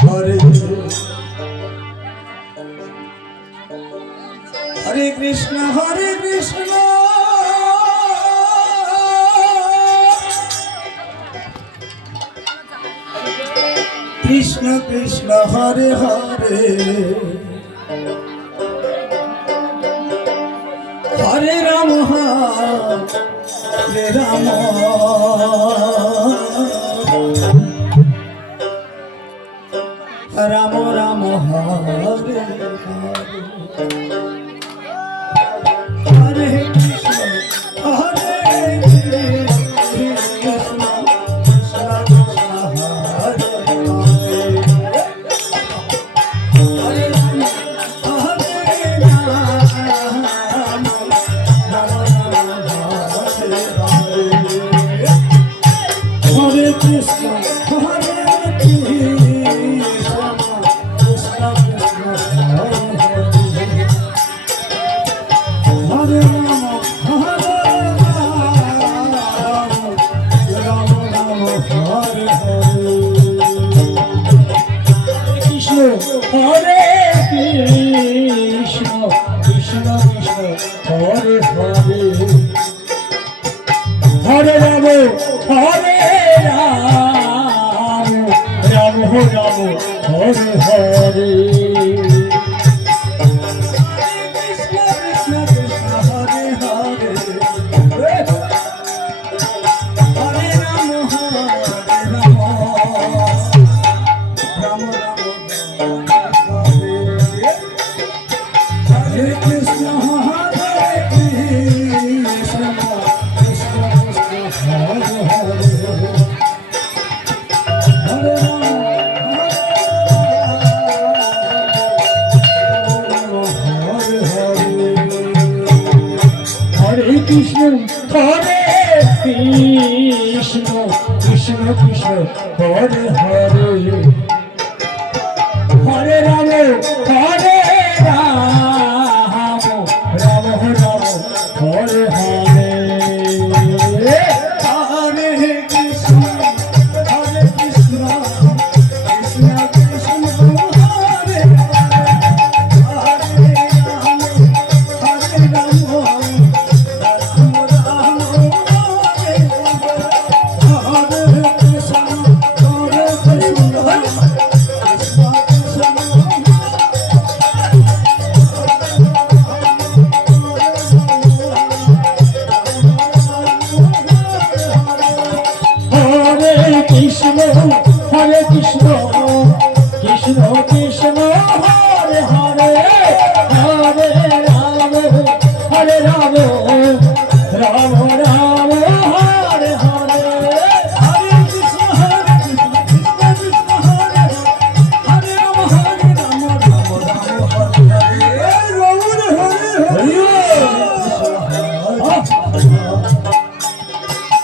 Hare Hare Krishna Krishna Krishna Hare Hare Hare Ram Hare Ram Ram Ram Hare Hare Krishna Hare Krishna Hare Ram Hare Ram Ram Ram Hare Hare Krishna Hare Krishna Krishna Krishna Hare Hare Hare Ram Hare Ram Ram Ram Hare Hare Hare Krishna Krishna Krishna Krishna Hare Hare Krishna Krishna Krishna Hare Hare Hare Ram Hare Ram Ram Ram Hare Hare Hare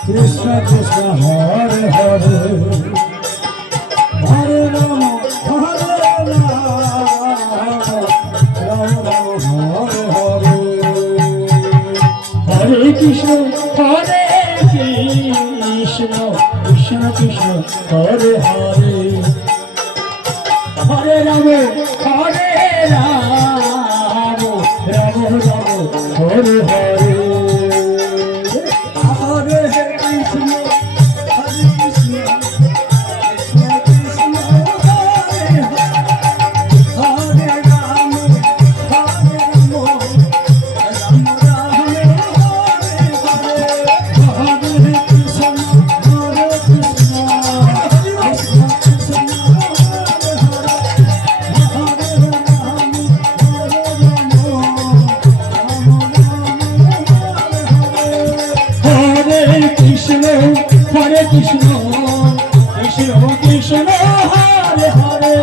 Krishna Krishna Hare Hare Ram Ram Hare Krishna Krishna Hare Hare Hare Ram Ram Ram Hare Hare Hare Krishna Krishna Krishna Krishna Hare Hare Hare Ram Ram Ram Hare Hare Krishna Krishna Krishna Hare Hare